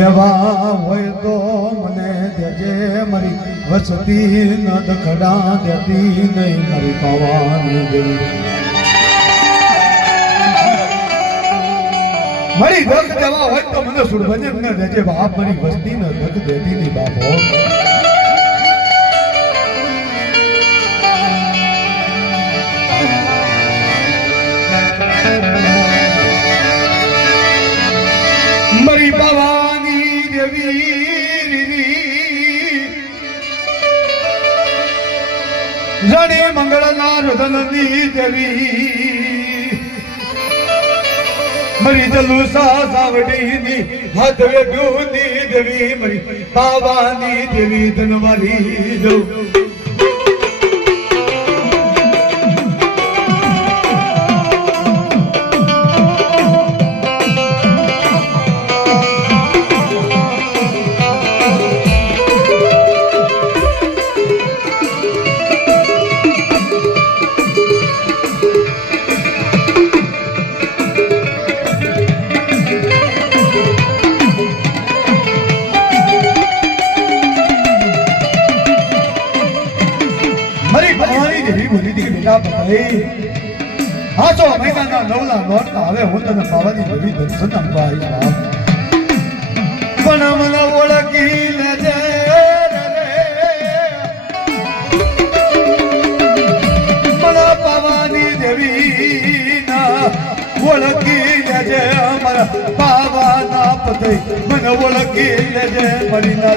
દેવા હોય તો મને દેજે મારી વસતી ન દખડા દેતી નહીં મારી પાવાની દેવી મારી દખ દેવા હોય તો મને સુરભજન ન દેજે બાપ મારી વસતી ન દખ દેતી નહીં બાપો મારી પાવાની દેવી જણે મંગળના રુદનની દેવી મારી જલુસા સાવડીની હાથવે ગોની દેવી મારી પાવાની દેવી ધનવારી જો હાચો મહિનાના નવલા નોરતા હવે હું તને પાવાની દેવી દર્શન આપવા આવી પણ મને ઓળખી લેજે મને પાવાની દેવી ના ઓળખી લેજે મારા પાવાના પતે મને ઓળખી લેજે મરી ના